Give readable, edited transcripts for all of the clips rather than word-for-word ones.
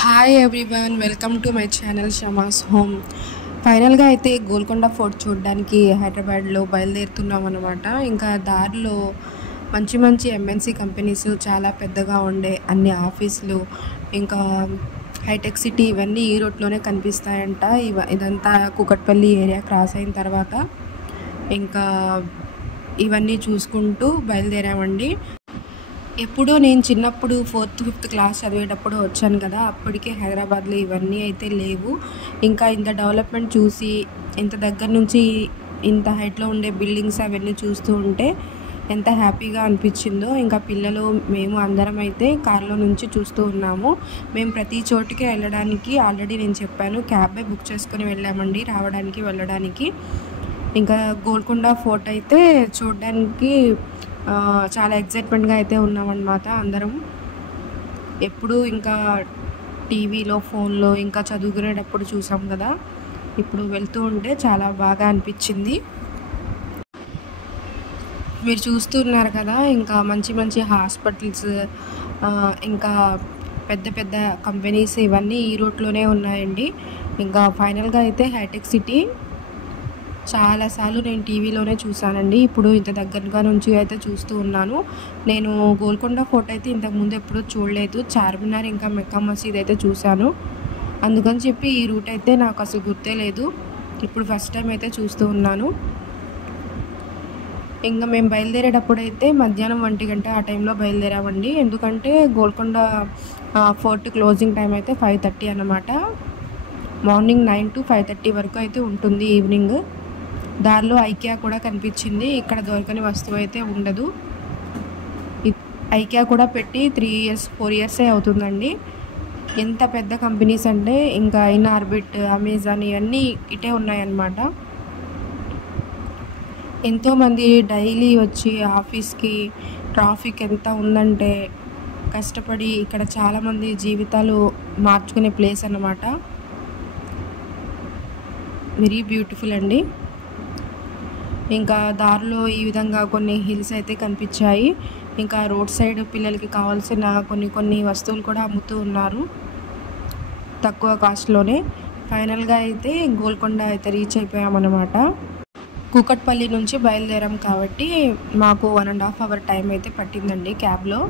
Hi everyone, welcome to my channel Shama's home. ఫైనల్గా అయితే Golconda fort చూడడానికి హైదరాబాద్లో బయలుదేరుతున్నాం అనమాట. ఇంకా దారిలో మంచి మంచి ఎంఎన్సీ కంపెనీస్, చాలా పెద్దగా ఉండే అన్ని ఆఫీసులు, ఇంకా హైటెక్ సిటీ ఇవన్నీ ఈ రోడ్లోనే కనిపిస్తాయంట. ఇదంతా కూకట్పల్లి ఏరియా క్రాస్ అయిన తర్వాత ఇంకా ఇవన్నీ చూసుకుంటూ బయలుదేరామండి. ఎప్పుడో నేను చిన్నప్పుడు 4th 5th క్లాస్ చదివేటప్పుడు వచ్చాను కదా, అప్పటికే హైదరాబాద్లో ఇవన్నీ అయితే లేవు. ఇంకా ఇంత డెవలప్మెంట్ చూసి, ఇంత దగ్గర నుంచి ఇంత హైట్లో ఉండే బిల్డింగ్స్ అవన్నీ చూస్తూ ఉంటే ఎంత హ్యాపీగా అనిపించిందో. ఇంకా పిల్లలు మేము అందరం అయితే కార్లో నుంచి చూస్తూ ఉన్నాము. మేము ప్రతి చోటుకి వెళ్ళడానికి ఆల్రెడీ నేను చెప్పాను, క్యాబే బుక్ చేసుకొని వెళ్ళామండి రావడానికి వెళ్ళడానికి. ఇంకా గోల్కొండ ఫోర్ట్ అయితే చూడడానికి చాలా ఎక్సైట్మెంట్గా అయితే ఉన్నామన్నమాట అందరం. ఎప్పుడు ఇంకా టీవీలో, ఫోన్లో ఇంకా చదువుకునేటప్పుడు చూసాం కదా, ఇప్పుడు వెళ్తూ ఉంటే చాలా బాగా అనిపించింది. మీరు చూస్తున్నారు కదా, ఇంకా మంచి మంచి హాస్పిటల్స్, ఇంకా పెద్ద పెద్ద కంపెనీస్ ఇవన్నీ ఈ రూట్లోనే ఉన్నాయండి. ఇంకా ఫైనల్గా అయితే హైటెక్ సిటీ చాలాసార్లు నేను టీవీలోనే చూసానండి. ఇప్పుడు ఇంత దగ్గరగా నుంచి అయితే చూస్తూ ఉన్నాను. నేను గోల్కొండ ఫోర్ట్ అయితే ఇంతకుముందు ఎప్పుడూ చూడలేదు. చార్మినార్ ఇంకా మెక్కా మసీద్ అయితే చూశాను. అందుకని చెప్పి ఈ రూట్ అయితే నాకు అసలు గుర్తే లేదు. ఇప్పుడు ఫస్ట్ టైం అయితే చూస్తూ ఉన్నాను. ఇంకా మేము బయలుదేరేటప్పుడు అయితే మధ్యాహ్నం 1 గంట ఆ టైంలో బయలుదేరామండి. ఎందుకంటే గోల్కొండ ఫోర్ట్ క్లోజింగ్ టైం అయితే 5:30 అన్నమాట. మార్నింగ్ 9 to 5:30 వరకు అయితే ఉంటుంది ఈవినింగ్. దారిలో ఐకియా కూడా కనిపించింది. ఇక్కడ దొరకని వస్తువు అయితే ఉండదు. ఐకియా కూడా పెట్టి 3 years 4 years అవుతుందండి. ఎంత పెద్ద కంపెనీస్ అంటే ఇంకా ఇన్ఆర్బిట్, అమెజాన్ ఇవన్నీ ఇటే ఉన్నాయన్నమాట. ఎంతోమంది డైలీ వచ్చి ఆఫీస్కి ట్రాఫిక్ ఎంత ఉందంటే కష్టపడి ఇక్కడ చాలామంది జీవితాలు మార్చుకునే ప్లేస్ అన్నమాట. వెరీ బ్యూటిఫుల్ అండి. ఇంకా దారిలో ఈ విధంగా కొన్ని హిల్స్ అయితే కనిపించాయి. ఇంకా రోడ్ సైడ్ పిల్లలకి కావాల్సిన కొన్ని వస్తువులు కూడా అమ్ముతూ ఉన్నారు తక్కువ కాస్ట్లోనే. ఫైనల్గా అయితే గోల్కొండ అయితే రీచ్ అయిపోయామన్నమాట. కూకట్పల్లి నుంచి బయలుదేరాం కాబట్టి మాకు 1.5 hour టైం అయితే పట్టిందండి క్యాబ్లో.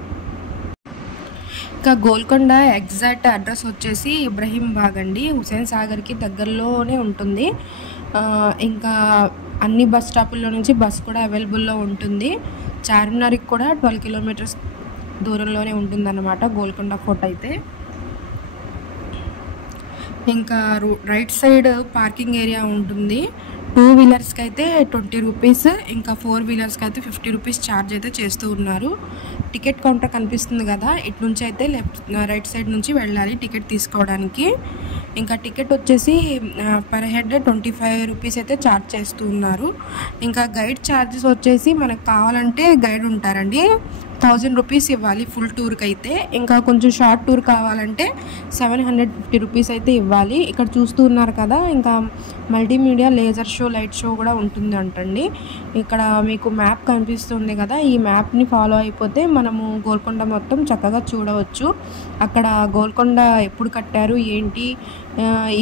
ఇంకా గోల్కొండ ఎగ్జాక్ట్ అడ్రస్ వచ్చేసి ఇబ్రహీం బాగ్ అండి. హుసేన్ సాగర్కి దగ్గరలోనే ఉంటుంది. ఇంకా అన్ని బస్ స్టాపుల్లో నుంచి బస్ కూడా అవైలబుల్లో ఉంటుంది. చార్మినార్కి కూడా 12 kilometers దూరంలోనే ఉంటుందన్నమాట గోల్కొండ ఫోర్ట్ అయితే. ఇంకా రైట్ సైడ్ పార్కింగ్ ఏరియా ఉంటుంది. 2 wheelersకి అయితే 20 rupees, ఇంకా 4 wheelersకి అయితే 50 rupees ఛార్జ్ అయితే చేస్తూ ఉన్నారు. టికెట్ కౌంటర్ కనిపిస్తుంది కదా, ఇటు నుంచి అయితే రైట్ సైడ్ నుంచి వెళ్ళాలి టికెట్ తీసుకోవడానికి. ఇంకా టికెట్ వచ్చేసి పర్ హెడ్ 25 rupees అయితే ఛార్జ్ చేస్తూ ఉన్నారు. ఇంకా గైడ్ ఛార్జెస్ వచ్చేసి మనకు కావాలంటే గైడ్ ఉంటారండి, 1000 rupees ఇవ్వాలి ఫుల్ టూర్కి అయితే. ఇంకా కొంచెం షార్ట్ టూర్ కావాలంటే 750 rupees అయితే ఇవ్వాలి. ఇక్కడ చూస్తూ ఉన్నారు కదా, ఇంకా multimedia laser show, light show కూడా ఉంటుంది అంటండి. ఇక్కడ మీకు మ్యాప్ కనిపిస్తుంది కదా, ఈ మ్యాప్ని ఫాలో అయిపోతే మనము గోల్కొండ మొత్తం చక్కగా చూడవచ్చు. అక్కడ గోల్కొండ ఎప్పుడు కట్టారు, ఏంటి,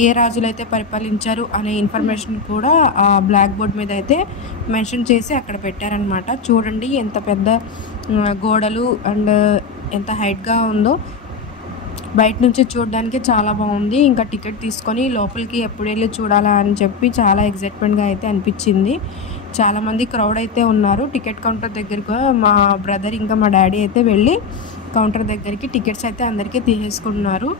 ఏ రాజులు అయితే పరిపాలించారు అనే ఇన్ఫర్మేషన్ కూడా ఆ బ్లాక్ బోర్డ్ మీద అయితే మెన్షన్ చేసి అక్కడ పెట్టారనమాట. చూడండి ఎంత పెద్ద గోడలు అండ్ ఎంత హైట్గా ఉందో. బయట నుంచి చూడడానికి చాలా బాగుంది. ఇంకా టికెట్ తీసుకొని లోపలికి ఎప్పుడు వెళ్ళి చూడాలా అని చెప్పి చాలా ఎక్సైట్మెంట్గా అయితే అనిపించింది. చాలామంది క్రౌడ్ అయితే ఉన్నారు. టికెట్ కౌంటర్ దగ్గరకు మా బ్రదర్ ఇంకా మా డాడీ అయితే వెళ్ళి కౌంటర్ దగ్గరికి టికెట్స్ అయితే అందరికీ తీసేసుకున్నారు.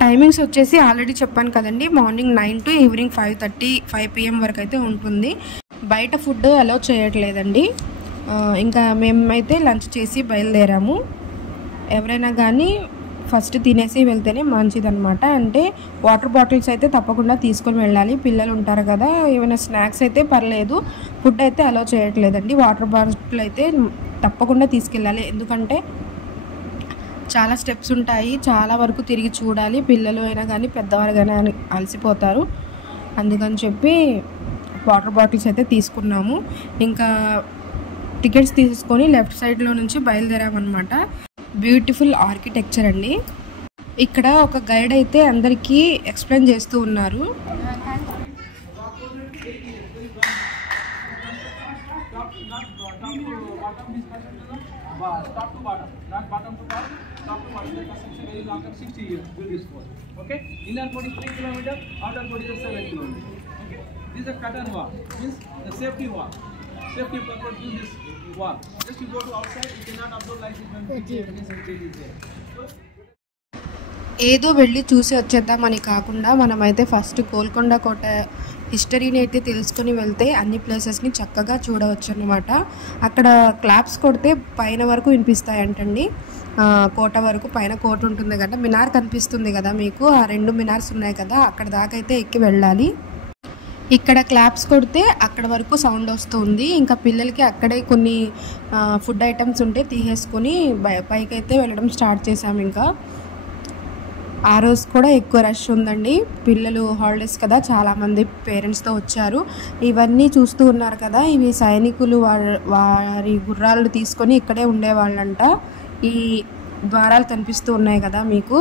టైమింగ్స్ వచ్చేసి ఆల్రెడీ చెప్పాను కదండి, మార్నింగ్ 9 to ఈవినింగ్ 5 PM వరకు అయితే ఉంటుంది. బయట ఫుడ్ అలౌ చేయట్లేదండి. ఇంకా మేమైతే లంచ్ చేసి బయలుదేరాము. ఎవరైనా కానీ ఫస్ట్ తినేసి వెళ్తేనే మంచిదన్నమాట. అంటే వాటర్ బాటిల్స్ అయితే తప్పకుండా తీసుకొని వెళ్ళాలి. పిల్లలు ఉంటారు కదా, ఏమైనా స్నాక్స్ అయితే పర్లేదు, ఫుడ్ అయితే అలౌ చేయట్లేదండి. వాటర్ బాటిల్ అయితే తప్పకుండా తీసుకెళ్ళాలి. ఎందుకంటే చాలా స్టెప్స్ ఉంటాయి, చాలా వరకు తిరిగి చూడాలి. పిల్లలు అయినా కానీ పెద్దవారు కానీ అలసిపోతారు. అందుకని చెప్పి వాటర్ బాటిల్స్ అయితే తీసుకున్నాము. ఇంకా టికెట్స్ తీసుకొని లెఫ్ట్ సైడ్లో నుంచి బయలుదేరామన్నమాట. బ్యూటిఫుల్ ఆర్కిటెక్చర్ అండి. ఇక్కడ ఒక గైడ్ అయితే అందరికీ ఎక్స్ప్లెయిన్ చేస్తూ ఉన్నారు. Top to bottom, not bottom to top, top to bottom. The construction very long, 60 years. Build this wall. Okay. Inner 43 km, outer 47 km. Okay. This is a curtain wall. Means the safety wall. Safety purpose use this wall. Just you go to outside, you cannot observe like this when change is there. ఏదో వెళ్ళి చూసి వచ్చేద్దామని కాకుండా మనమైతే first Golconda కోట హిస్టరీని అయితే తెలుసుకొని వెళ్తే అన్ని ప్లేసెస్ని చక్కగా చూడవచ్చు అన్నమాట. అక్కడ క్లాప్స్ కొడితే పైన వరకు వినిపిస్తాయంటండి. కోట వరకు పైన కోట ఉంటుంది కదా, మినార్ కనిపిస్తుంది కదా మీకు, ఆ 2 మినార్స్ ఉన్నాయి కదా, అక్కడ దాకా అయితే ఎక్కి వెళ్ళాలి. ఇక్కడ క్లాప్స్ కొడితే అక్కడ వరకు సౌండ్ వస్తుంది. ఇంకా పిల్లలకి అక్కడే కొన్ని ఫుడ్ ఐటమ్స్ ఉంటే తీసేసుకొని పైకి అయితే వెళ్ళడం స్టార్ట్ చేసాము. ఇంకా ఆ రోజు కూడా ఎక్కువ రష్ ఉందండి. పిల్లలు హాలిడేస్ కదా, చాలామంది పేరెంట్స్తో వచ్చారు. ఇవన్నీ చూస్తూ ఉన్నారు కదా, ఇవి సైనికులు వారి గుర్రాలు తీసుకొని ఇక్కడే ఉండేవాళ్ళంట. ఈ ద్వారాలు కనిపిస్తూ ఉన్నాయి కదా మీకు,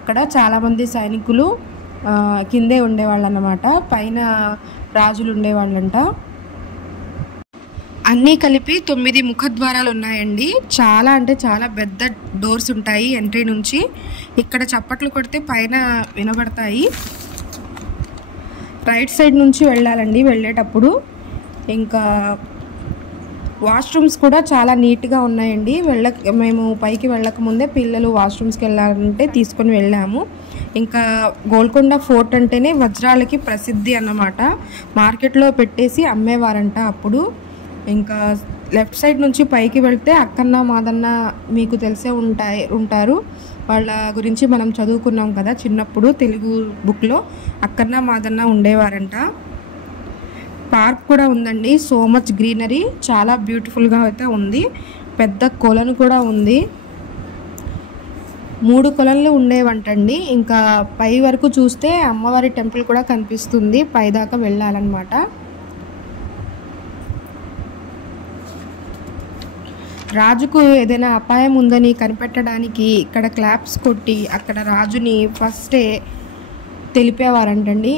అక్కడ చాలామంది సైనికులు కిందే ఉండేవాళ్ళు అన్నమాట, పైన రాజులు ఉండేవాళ్ళంట. అన్నీ కలిపి 9 ముఖద్వారాలు ఉన్నాయండి. చాలా అంటే చాలా పెద్ద డోర్స్ ఉంటాయి ఎంట్రీ నుంచి. ఇక్కడ చప్పట్లు కొడితే పైన వినబడతాయి. రైట్ సైడ్ నుంచి వెళ్ళాలండి వెళ్ళేటప్పుడు. ఇంకా వాష్రూమ్స్ కూడా చాలా నీట్గా ఉన్నాయండి. మేము పైకి వెళ్ళకముందే పిల్లలు వాష్రూమ్స్కి వెళ్ళాలంటే తీసుకొని వెళ్ళాము. ఇంకా గోల్కొండ ఫోర్ట్ అంటేనే వజ్రాలకి ప్రసిద్ధి అన్నమాట. మార్కెట్లో పెట్టేసి అమ్మేవారంట అప్పుడు. ఇంకా లెఫ్ట్ సైడ్ నుంచి పైకి వెళ్తే అక్కన్న మాదన్న మీకు తెలిసే ఉంటారు. వాళ్ళ గురించి మనం చదువుకున్నాం కదా చిన్నప్పుడు తెలుగు బుక్లో. అక్కన్న మాదన్న ఉండేవారంట. పార్క్ కూడా ఉందండి. సో మచ్ గ్రీనరీ, చాలా బ్యూటిఫుల్గా అయితే ఉంది. పెద్ద కొలను కూడా ఉంది. 3 కొలన్లు ఉండేవంటండి. ఇంకా పై వరకు చూస్తే అమ్మవారి టెంపుల్ కూడా కనిపిస్తుంది. పైదాకా వెళ్ళాలన్నమాట. రాజుకు ఏదైనా అపాయం ఉందని కనిపెట్టడానికి ఇక్కడ క్లాప్స్ కొట్టి అక్కడ రాజుని ఫస్టే తెలిపేవారంటండి.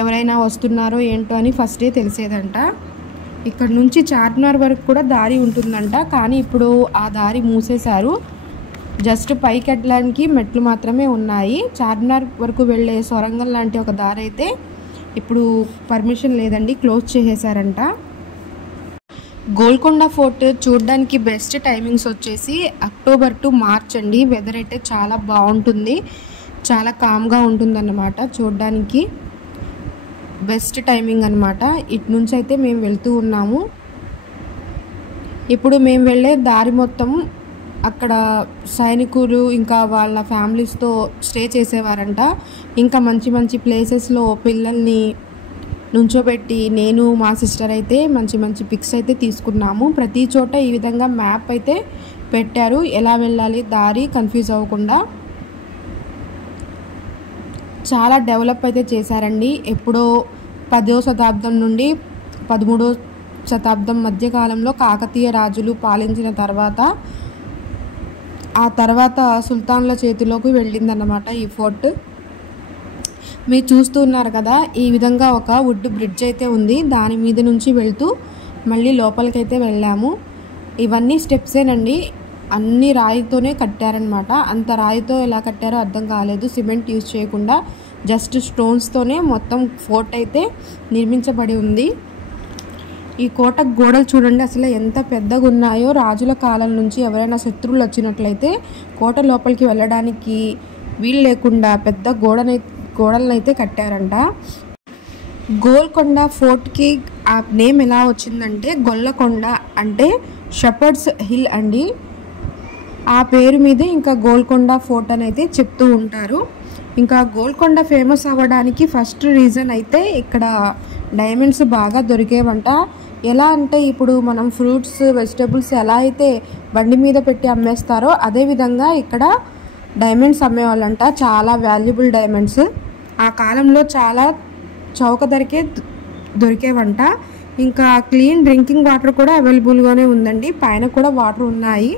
ఎవరైనా వస్తున్నారో ఏంటో అని ఫస్టే తెలిసేదంట. ఇక్కడ నుంచి చార్మినార్ వరకు కూడా దారి ఉంటుందంట, కానీ ఇప్పుడు ఆ దారి మూసేశారు. జస్ట్ పైకి వెళ్ళడానికి మెట్లు మాత్రమే ఉన్నాయి. చార్మినార్ వరకు వెళ్ళే సొరంగం లాంటి ఒక దారి అయితే ఇప్పుడు పర్మిషన్ లేదండి, క్లోజ్ చేసేసారంట. గోల్కొండ ఫోర్ట్ చూడడానికి బెస్ట్ టైమింగ్స్ వచ్చేసి అక్టోబర్ టు మార్చ్ అండి. వెదర్ అయితే చాలా బాగుంటుంది, చాలా కామ్గా ఉంటుందన్నమాట. చూడడానికి బెస్ట్ టైమింగ్ అనమాట. ఇటు నుంచి అయితే మేము వెళ్తూ ఉన్నాము. ఇప్పుడు మేము వెళ్ళే దారి మొత్తం అక్కడ సైనికులు ఇంకా వాళ్ళ ఫ్యామిలీస్తో స్టే చేసేవారంట. ఇంకా మంచి మంచి ప్లేసెస్లో పిల్లల్ని నుంచోబెట్టి నేను మా సిస్టర్ అయితే మంచి మంచి పిక్స్ అయితే తీసుకున్నాము. ప్రతి చోట ఈ విధంగా మ్యాప్ అయితే పెట్టారు, ఎలా వెళ్ళాలి దారి కన్ఫ్యూజ్ అవ్వకుండా. చాలా డెవలప్ అయితే చేశారండి. ఎప్పుడో 10వ శతాబ్దం నుండి 13వ శతాబ్దం మధ్యకాలంలో కాకతీయ రాజులు పాలించిన తర్వాత ఆ తర్వాత సుల్తాన్ల చేతిలోకి వెళ్ళిందన్నమాట ఈ ఫోర్ట్. మీరు చూస్తున్నారు కదా, ఈ విధంగా ఒక వుడ్ బ్రిడ్జ్ అయితే ఉంది. దాని మీద నుంచి వెళ్తూ మళ్ళీ లోపలికైతే వెళ్ళాము. ఇవన్నీ స్టెప్సేనండి, అన్ని రాయితోనే కట్టారనమాట. అంత రాయితో ఎలా కట్టారో అర్థం కాలేదు. సిమెంట్ యూజ్ చేయకుండా జస్ట్ స్టోన్స్తోనే మొత్తం ఫోర్ట్ అయితే నిర్మించబడి ఉంది. ఈ కోట గోడలు చూడండి అసలు ఎంత పెద్దగా ఉన్నాయో. రాజుల కాలం నుంచి ఎవరైనా శత్రువులు వచ్చినట్లయితే కోట లోపలికి వెళ్ళడానికి వీలు లేకుండా పెద్ద గోడలను అయితే కట్టారంట. గోల్కొండ ఫోర్ట్కి ఆ నేమ్ ఎలా వచ్చిందంటే గొల్లకొండ అంటే షెపర్డ్స్ హిల్ అండి. ఆ పేరు మీదే ఇంకా గోల్కొండ ఫోర్ట్ అని అయితే చెప్తూ ఉంటారు. ఇంకా గోల్కొండ ఫేమస్ అవ్వడానికి ఫస్ట్ రీజన్ అయితే ఇక్కడ డైమండ్స్ బాగా దొరికేవంట. ఎలా అంటే ఇప్పుడు మనం ఫ్రూట్స్ వెజిటేబుల్స్ ఎలా అయితే బండి మీద పెట్టి అమ్మేస్తారో అదేవిధంగా ఇక్కడ డైమండ్స్ అమ్మేవాళ్ళంట. చాలా వాల్యుబుల్ డైమండ్స్. ఆ కాలంలో చాలా చౌక ధరకే దొరికేవంట. ఇంకా క్లీన్ డ్రింకింగ్ వాటర్ కూడా అవైలబుల్గానే ఉందండి. పైన కూడా వాటర్ ఉన్నాయి.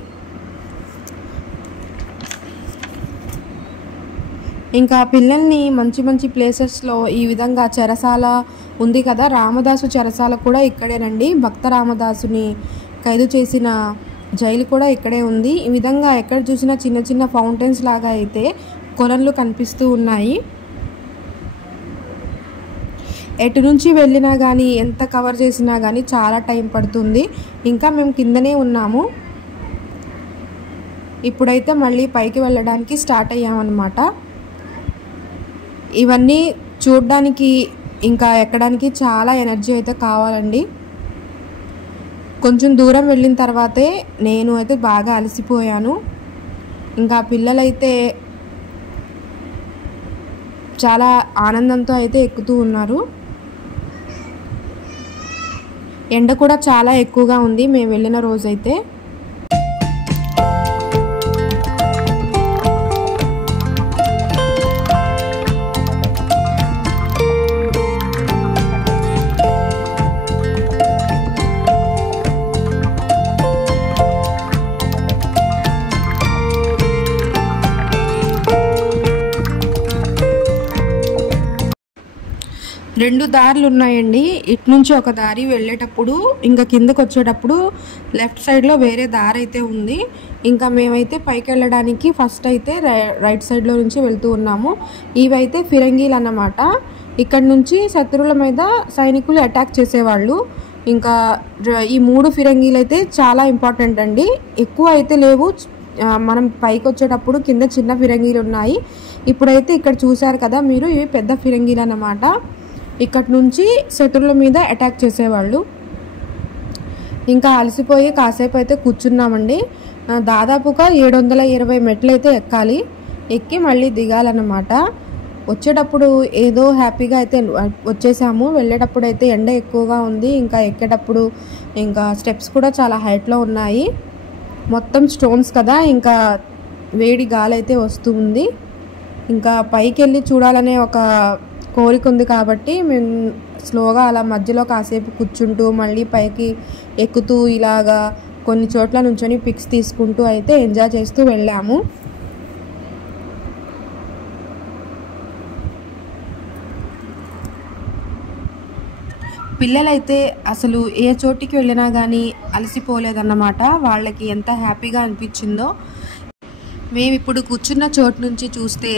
ఇంకా పిల్లల్ని మంచి మంచి ప్లేసెస్లో ఈ విధంగా చెరసాల ఉంది కదా, రామదాసు చెరసాల కూడా ఇక్కడేనండి. భక్త రామదాసుని ఖైదు చేసిన జైలు కూడా ఇక్కడే ఉంది. ఈ విధంగా ఎక్కడ చూసినా చిన్న చిన్న ఫౌంటైన్స్ లాగా అయితే కొలన్లు కనిపిస్తూ ఉన్నాయి. ఎటు నుంచి వెళ్ళినా కానీ ఎంత కవర్ చేసినా కానీ చాలా టైం పడుతుంది. ఇంకా మేము కిందనే ఉన్నాము. ఇప్పుడైతే మళ్ళీ పైకి వెళ్ళడానికి స్టార్ట్ అయ్యామన్నమాట. ఇవన్నీ చూడడానికి ఇంకా ఎక్కడానికి చాలా ఎనర్జీ అయితే కావాలండి. కొంచెం దూరం వెళ్ళిన తర్వాతే నేను అయితే బాగా అలసిపోయాను. ఇంకా పిల్లలైతే చాలా ఆనందంతో అయితే ఎక్కుతూ ఉన్నారు. ఎండ కూడా చాలా ఎక్కువగా ఉంది మేము వెళ్ళిన రోజైతే. రెండు దారులు ఉన్నాయండి. ఇటు నుంచి ఒక దారి వెళ్ళేటప్పుడు, ఇంకా కిందకు వచ్చేటప్పుడు లెఫ్ట్ సైడ్లో వేరే దారి అయితే ఉంది. ఇంకా మేమైతే పైకి వెళ్ళడానికి ఫస్ట్ అయితే రైట్ సైడ్లో నుంచి వెళ్తూ ఉన్నాము. ఇవైతే ఫిరంగీలు అన్నమాట. ఇక్కడ నుంచి శత్రువుల మీద సైనికులు అటాక్ చేసేవాళ్ళు. ఇంకా ఈ 3 ఫిరంగీలు అయితే చాలా ఇంపార్టెంట్ అండి. ఎక్కువ అయితే లేవు, మనం పైకి వచ్చేటప్పుడు కింద చిన్న ఫిరంగీలు ఉన్నాయి. ఇప్పుడైతే ఇక్కడ చూసారు కదా మీరు, ఇవి పెద్ద ఫిరంగీలు అన్నమాట. ఇక్కడ నుంచి శత్రువుల మీద అటాక్ చేసేవాళ్ళు. ఇంకా అలసిపోయి కాసేపు అయితే కూర్చున్నామండి. దాదాపుగా 720 మెట్లు అయితే ఎక్కాలి. ఎక్కి మళ్ళీ దిగాలన్నమాట. వచ్చేటప్పుడు ఏదో హ్యాపీగా అయితే వచ్చేసాము. వెళ్ళేటప్పుడు అయితే ఎండ ఎక్కువగా ఉంది. ఇంకా ఎక్కేటప్పుడు ఇంకా స్టెప్స్ కూడా చాలా హైట్లో ఉన్నాయి. మొత్తం స్టోన్స్ కదా, ఇంకా వేడి గాలి అయితే వస్తూ ఉంది. ఇంకా పైకి వెళ్ళి చూడాలనే ఒక కోరిక ఉంది కాబట్టి మేము స్లోగా అలా మధ్యలో కాసేపు కూర్చుంటూ మళ్ళీ పైకి ఎక్కుతూ ఇలాగా కొన్ని చోట్ల నుంచొని పిక్స్ తీసుకుంటూ అయితే ఎంజాయ్ చేస్తూ వెళ్ళాము. పిల్లలైతే అసలు ఏ చోటికి వెళ్ళినా కానీ అలసిపోలేదన్నమాట. వాళ్ళకి ఎంత హ్యాపీగా అనిపించిందో. మేము ఇప్పుడు కూర్చున్న చోటు నుంచి చూస్తే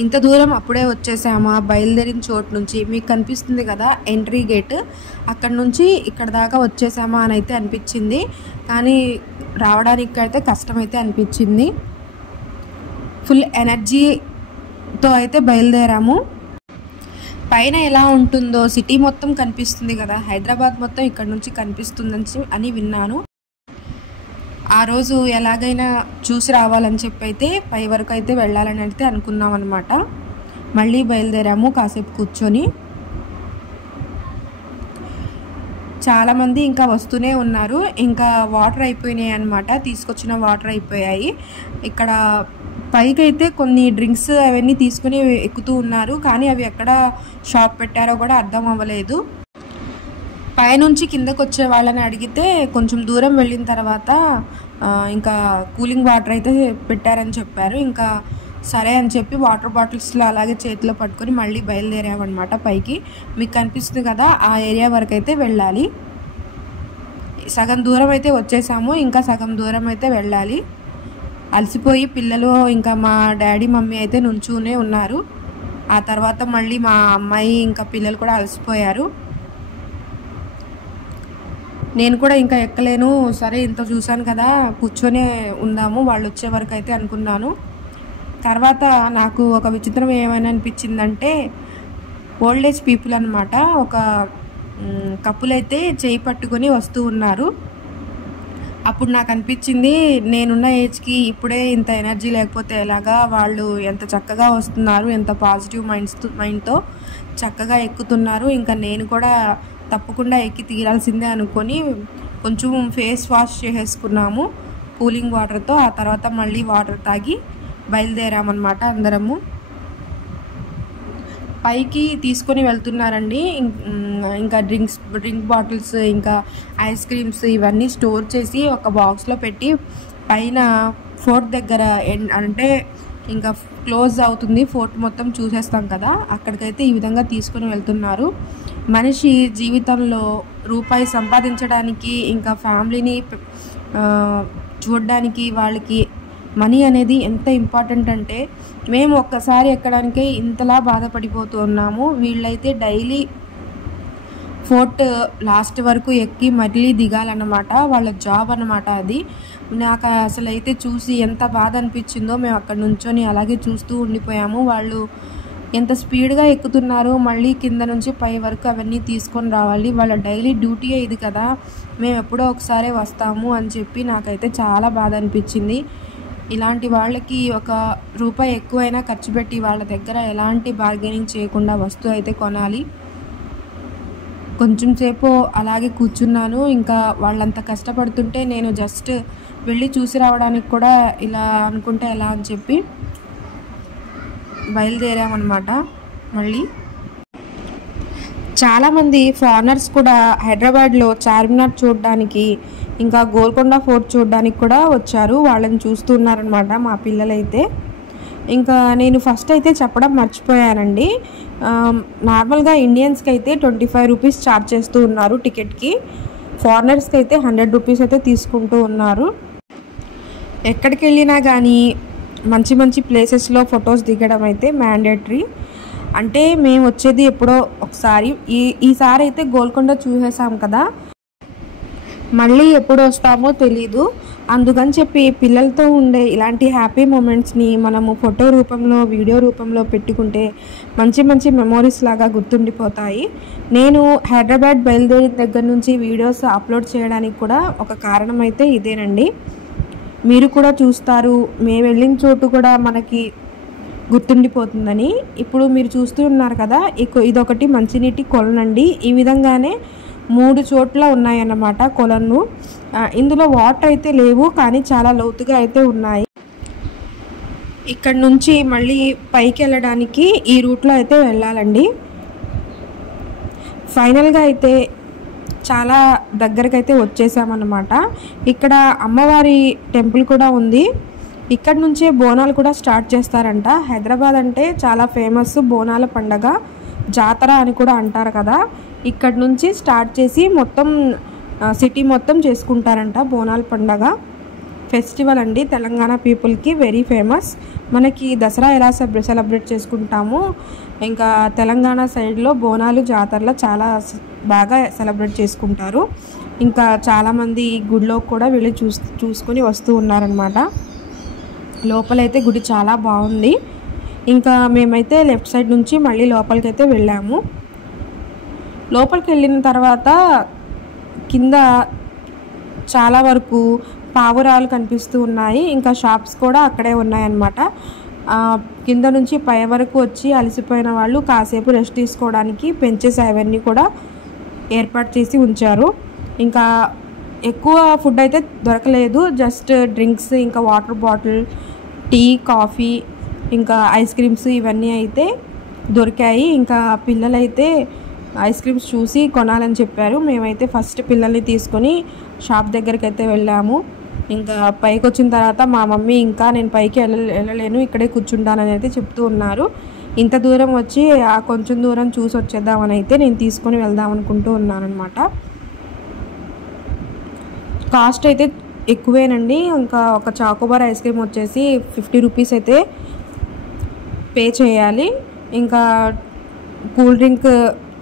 ఇంత దూరం అప్పుడే వచ్చేసామా, బయలుదేరిన చోటు నుంచి మీకు కనిపిస్తుంది కదా ఎంట్రీ గేట్, అక్కడ నుంచి ఇక్కడ దాకా వచ్చేసామా అని అయితే అనిపించింది. కానీ రావడానికి అయితే కష్టమైతే అనిపించింది. ఫుల్ ఎనర్జీతో అయితే బయలుదేరాము. పైన ఎలా ఉంటుందో సిటీ మొత్తం కనిపిస్తుంది కదా, హైదరాబాద్ మొత్తం ఇక్కడ నుంచి కనిపిస్తుందని అని విన్నాను. ఆ రోజు ఎలాగైనా చూసి రావాలని చెప్పి అయితే పై వరకు అయితే వెళ్ళాలని అయితే అనుకున్నాం అనమాట. మళ్ళీ బయలుదేరాము కాసేపు కూర్చొని. చాలామంది ఇంకా వస్తూనే ఉన్నారు. ఇంకా వాటర్ అయిపోయినాయి అనమాట, తీసుకొచ్చిన వాటర్ అయిపోయాయి. ఇక్కడ పైకి అయితే కొన్ని డ్రింక్స్ అవన్నీ తీసుకుని ఎక్కుతూ ఉన్నారు. కానీ అవి ఎక్కడ షాప్ పెట్టారో కూడా అర్థం అవ్వలేదు. పైనుంచి కిందకు వచ్చే వాళ్ళని అడిగితే కొంచెం దూరం వెళ్ళిన తర్వాత ఇంకా కూలింగ్ వాటర్ అయితే పెట్టారని చెప్పారు. ఇంకా సరే అని చెప్పి వాటర్ బాటిల్స్లో అలాగే చేతిలో పట్టుకొని మళ్ళీ బయలుదేరామన్నమాట పైకి. మీకు కనిపిస్తుంది కదా ఆ ఏరియా వరకు అయితే వెళ్ళాలి. సగం దూరం అయితే వచ్చేసాము, ఇంకా సగం దూరం అయితే వెళ్ళాలి. అలసిపోయి పిల్లలు ఇంకా మా డాడీ మమ్మీ అయితే నుంచునే ఉన్నారు. ఆ తర్వాత మళ్ళీ మా అమ్మాయి ఇంకా పిల్లలు కూడా అలసిపోయారు. నేను కూడా ఇంకా ఎక్కలేను, సరే ఇంత చూశాను కదా కూర్చొనే ఉందాము వాళ్ళు వచ్చే వరకు అయితే అనుకున్నాను. తర్వాత నాకు ఒక విచిత్రం ఏమైనా అనిపించిందంటే, ఓల్డ్ ఏజ్ పీపుల్ అనమాట, ఒక కపుల్ అయితే చేయి పట్టుకొని వస్తూ ఉన్నారు. అప్పుడు నాకు అనిపించింది, నేనున్న ఏజ్కి ఇప్పుడే ఇంత ఎనర్జీ లేకపోతే ఎలాగా, వాళ్ళు ఎంత చక్కగా వస్తున్నారు, ఎంత పాజిటివ్ మైండ్తో చక్కగా ఎక్కుతున్నారు. ఇంకా నేను కూడా తప్పకుండా ఎక్కి తీరాల్సిందే అనుకొని కొంచెం ఫేస్ వాష్ చేసేసుకున్నాము కూలింగ్ వాటర్తో. ఆ తర్వాత మళ్ళీ వాటర్ తాగి బయలుదేరామన్నమాట అందరము. పైకి తీసుకొని వెళ్తున్నారండి. ఇంకా డ్రింక్ బాటిల్స్, ఇంకా ఐస్ క్రీమ్స్ ఇవన్నీ స్టోర్ చేసి ఒక బాక్స్లో పెట్టి పైన ఫోర్ట్ దగ్గర అంటే ఇంకా క్లోజ్ అవుతుంది, ఫోర్ట్ మొత్తం చూసేస్తాం కదా, అక్కడికైతే ఈ విధంగా తీసుకుని వెళ్తున్నారు. మనిషి జీవితంలో రూపాయి సంపాదించడానికి ఇంకా ఫ్యామిలీని చూడడానికి వాళ్ళకి మనీ అనేది ఎంత ఇంపార్టెంట్ అంటే మేము ఒక్కసారి ఎక్కడానికే ఇంతలా బాధపడిపోతున్నాము. వీళ్ళైతే డైలీ ఫోర్ట్ లాస్ట్ వరకు ఎక్కి మళ్ళీ దిగాలన్నమాట, వాళ్ళ జాబ్ అన్నమాట అది. నాకు అసలు అయితే చూసి ఎంత బాధ అనిపించిందో, మేము అక్కడ నుంచొని అలాగే చూస్తూ ఉండిపోయాము. వాళ్ళు ఎంత స్పీడ్గా ఎక్కుతున్నారు, మళ్ళీ కింద నుంచి పై వరకు అవన్నీ తీసుకొని రావాలి. వాళ్ళ డైలీ డ్యూటీయే ఇది కదా, మేము ఎప్పుడో ఒకసారి వస్తాము అని చెప్పి నాకైతే చాలా బాధ అనిపించింది. ఇలాంటి వాళ్ళకి ఒక రూపాయి ఎక్కువైనా ఖర్చు పెట్టి వాళ్ళ దగ్గర ఎలాంటి బార్గెనింగ్ చేయకుండా వస్తువు అయితే కొనాలి. కొంచెం సేపు అలాగే కూర్చున్నాను. ఇంకా వాళ్ళంత కష్టపడుతుంటే నేను జస్ట్ వెళ్ళి చూసి రావడానికి కూడా ఇలా అనుకుంటే ఎలా అని చెప్పి బయలుదేరామన్నమాట. మళ్ళీ చాలామంది ఫారినర్స్ కూడా హైదరాబాద్లో చార్మినార్ చూడడానికి ఇంకా గోల్కొండ ఫోర్ట్ చూడడానికి కూడా వచ్చారు. వాళ్ళని చూస్తున్నారనమాట మా పిల్లలైతే. ఇంకా నేను ఫస్ట్ అయితే చెప్పడం మర్చిపోయానండి, నార్మల్గా ఇండియన్స్కి అయితే 25 రూపీస్ ఛార్జ్ చేస్తూ ఉన్నారు టికెట్కి, ఫారినర్స్కి అయితే 100 రూపీస్ అయితే తీసుకుంటూ ఉన్నారు. ఎక్కడికి వెళ్ళినా కానీ మంచి మంచి ప్లేసెస్లో ఫొటోస్ దిగడం అయితే మ్యాండేటరీ. అంటే మేము వచ్చేది ఎప్పుడో ఒకసారి, ఈసారి అయితే గోల్కొండ చూసేసాం కదా, మళ్ళీ ఎప్పుడు వస్తామో తెలీదు. అందుకని చెప్పి పిల్లలతో ఉండే ఇలాంటి హ్యాపీ మూమెంట్స్ని మనము ఫోటో రూపంలో వీడియో రూపంలో పెట్టుకుంటే మంచి మంచి మెమోరీస్ లాగా గుర్తుండిపోతాయి. నేను హైదరాబాద్ బయలుదేరిన దగ్గర నుంచి వీడియోస్ అప్లోడ్ చేయడానికి కూడా ఒక కారణం అయితే ఇదేనండి. మీరు కూడా చూస్తారు, మేము వెళ్ళిన చోటు కూడా మనకి గుర్తుండిపోతుందని. ఇప్పుడు మీరు చూస్తూ ఉన్నారు కదా, ఇదొకటి మంచినీటి కొలనండి. ఈ విధంగానే 3 చోట్ల ఉన్నాయన్నమాట కొలను. ఇందులో వాటర్ అయితే లేవు, కానీ చాలా లోతుగా అయితే ఉన్నాయి. ఇక్కడ నుంచి మళ్ళీ పైకి వెళ్ళడానికి ఈ రూట్లో అయితే వెళ్ళాలండి. ఫైనల్గా అయితే చాలా దగ్గరకైతే వచ్చేసామన్నమాట. ఇక్కడ అమ్మవారి టెంపుల్ కూడా ఉంది. ఇక్కడ నుంచే బోనాలు కూడా స్టార్ట్ చేస్తారంట. హైదరాబాద్ అంటే చాలా ఫేమస్ బోనాల పండగ, జాతర అని కూడా అంటారు కదా. ఇక్కడ నుంచి స్టార్ట్ చేసి మొత్తం సిటీ మొత్తం చేసుకుంటారంట బోనాల పండగ. ఫెస్టివల్ అండి, తెలంగాణ పీపుల్కి వెరీ ఫేమస్. మనకి దసరా ఎలా సెలబ్రేట్ చేసుకుంటామో ఇంకా తెలంగాణ సైడ్లో బోనాలు జాతరలో చాలా బాగా సెలబ్రేట్ చేసుకుంటారు. ఇంకా చాలామంది గుడిలో కూడా వెళ్ళి చూసుకొని వస్తూ ఉన్నారనమాట. లోపలైతే గుడి చాలా బాగుంది. ఇంకా మేమైతే లెఫ్ట్ సైడ్ నుంచి మళ్ళీ లోపలికైతే వెళ్ళాము. లోపలికి వెళ్ళిన తర్వాత కింద చాలా వరకు పావురాలు కనిపిస్తూ ఉన్నాయి. ఇంకా షాప్స్ కూడా అక్కడే ఉన్నాయన్నమాట. కింద నుంచి పై వరకు వచ్చి అలసిపోయిన వాళ్ళు కాసేపు రెస్ట్ తీసుకోవడానికి బెంచెస్ అవన్నీ కూడా ఏర్పాటు చేసి ఉంచారు. ఇంకా ఎక్కువ ఫుడ్ అయితే దొరకలేదు, జస్ట్ డ్రింక్స్ ఇంకా వాటర్ బాటిల్, టీ, కాఫీ, ఇంకా ఐస్ క్రీమ్స్ ఇవన్నీ అయితే దొరికాయి. ఇంకా పిల్లలైతే ఐస్ క్రీమ్స్ చూసి కొనాలని చెప్పారు. మేమైతే ఫస్ట్ పిల్లల్ని తీసుకొని షాప్ దగ్గరికి అయితే వెళ్ళాము. ఇంకా పైకి వచ్చిన తర్వాత మా మమ్మీ ఇంకా నేను పైకి వెళ్ళలేను, ఇక్కడే కూర్చుంటానని అయితే చెప్తూ ఉన్నారు. ఇంత దూరం వచ్చి కొంచెం దూరం చూసి వచ్చేద్దామని అయితే నేను తీసుకొని వెళ్దాం అనుకుంటూ ఉన్నానమాట. కాస్ట్ అయితే ఎక్కువేనండి. ఇంకా ఒక చాకోబార్ ఐస్ క్రీమ్ వచ్చేసి 50 రూపీస్ అయితే పే చేయాలి. ఇంకా కూల్ డ్రింక్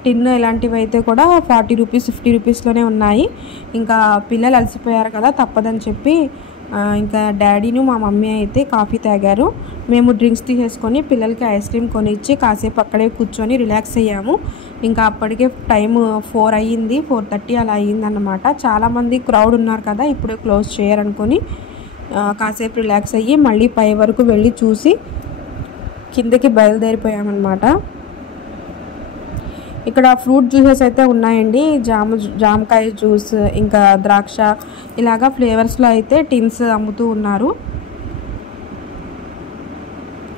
టిన్ ఇలాంటివి అయితే కూడా 40 రూపీస్ 50 రూపీస్లోనే ఉన్నాయి. ఇంకా పిల్లలు అలసిపోయారు కదా, తప్పదని చెప్పి ఇంకా డాడీను మా మమ్మీ అయితే కాఫీ తాగారు. మేము డ్రింక్స్ తీసేసుకొని పిల్లలకి ఐస్ క్రీమ్ కొనిచ్చి కాసేపు అక్కడే కూర్చొని రిలాక్స్ అయ్యాము. ఇంకా అప్పటికే టైం 4 అయ్యింది, 4:30 అలా అయ్యిందన్నమాట. చాలామంది క్రౌడ్ ఉన్నారు కదా, ఇప్పుడే క్లోజ్ చేయరనుకొని కాసేపు రిలాక్స్ అయ్యి మళ్ళీ పై వరకు వెళ్ళి చూసి కిందకి బయలుదేరిపోయామన్నమాట. ఇక్కడ ఫ్రూట్ జ్యూసెస్ అయితే ఉన్నాయండి, జామకాయ జ్యూస్, ఇంకా ద్రాక్ష, ఇలాగా ఫ్లేవర్స్లో అయితే టిన్స్ అమ్ముతూ ఉన్నారు.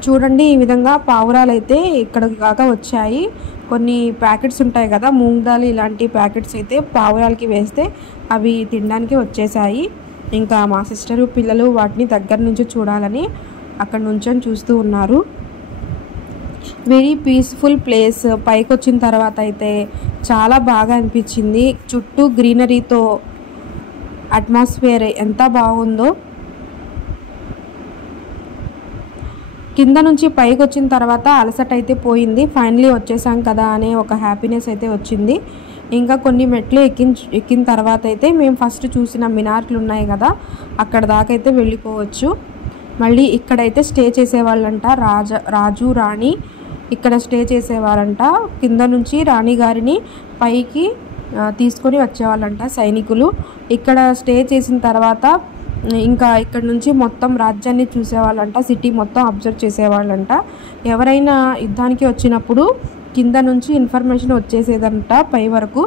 చూడండి, ఈ విధంగా పావురాలు అయితే ఇక్కడ దాకా వచ్చాయి. కొన్ని ప్యాకెట్స్ ఉంటాయి కదా, మూంగ్ దాల్ ఇలాంటి ప్యాకెట్స్ అయితే పావురాలకి వేస్తే అవి తినడానికి వచ్చేసాయి. ఇంకా మా సిస్టరు పిల్లలు వాటిని దగ్గర నుంచి చూడాలని అక్కడ నుంచొని చూస్తూ ఉన్నారు. Very peaceful place. పైకి వచ్చిన తర్వాత అయితే చాలా బాగా అనిపించింది. చుట్టూ గ్రీనరీతో అట్మాస్ఫియర్ ఎంత బాగుందో. కింద నుంచి పైకి వచ్చిన తర్వాత అలసట అయితే పోయింది. ఫైనలీ వచ్చేసాం కదా అనే ఒక హ్యాపీనెస్ అయితే వచ్చింది. ఇంకా కొన్ని మెట్లు ఎక్కిన తర్వాత అయితే మేము ఫస్ట్ చూసిన మినార్లు ఉన్నాయి కదా, అక్కడ దాకా అయితే వెళ్ళిపోవచ్చు. మళ్ళీ ఇక్కడైతే స్టే చేసేవాళ్ళంట. రాజు రాణి ఇక్కడ స్టే చేసేవారంట. కింద నుంచి రాణి గారిని పైకి తీసుకొని వచ్చేవాళ్ళంట సైనికులు. ఇక్కడ స్టే చేసిన తర్వాత ఇంకా ఇక్కడ నుంచి మొత్తం రాజ్యాన్ని చూసేవాళ్ళంట. సిటీ మొత్తం అబ్జర్వ్ చేసేవాళ్ళంట. ఎవరైనా యుద్ధానికి వచ్చినప్పుడు కింద నుంచి ఇన్ఫర్మేషన్ వచ్చేసేదంట పై వరకు.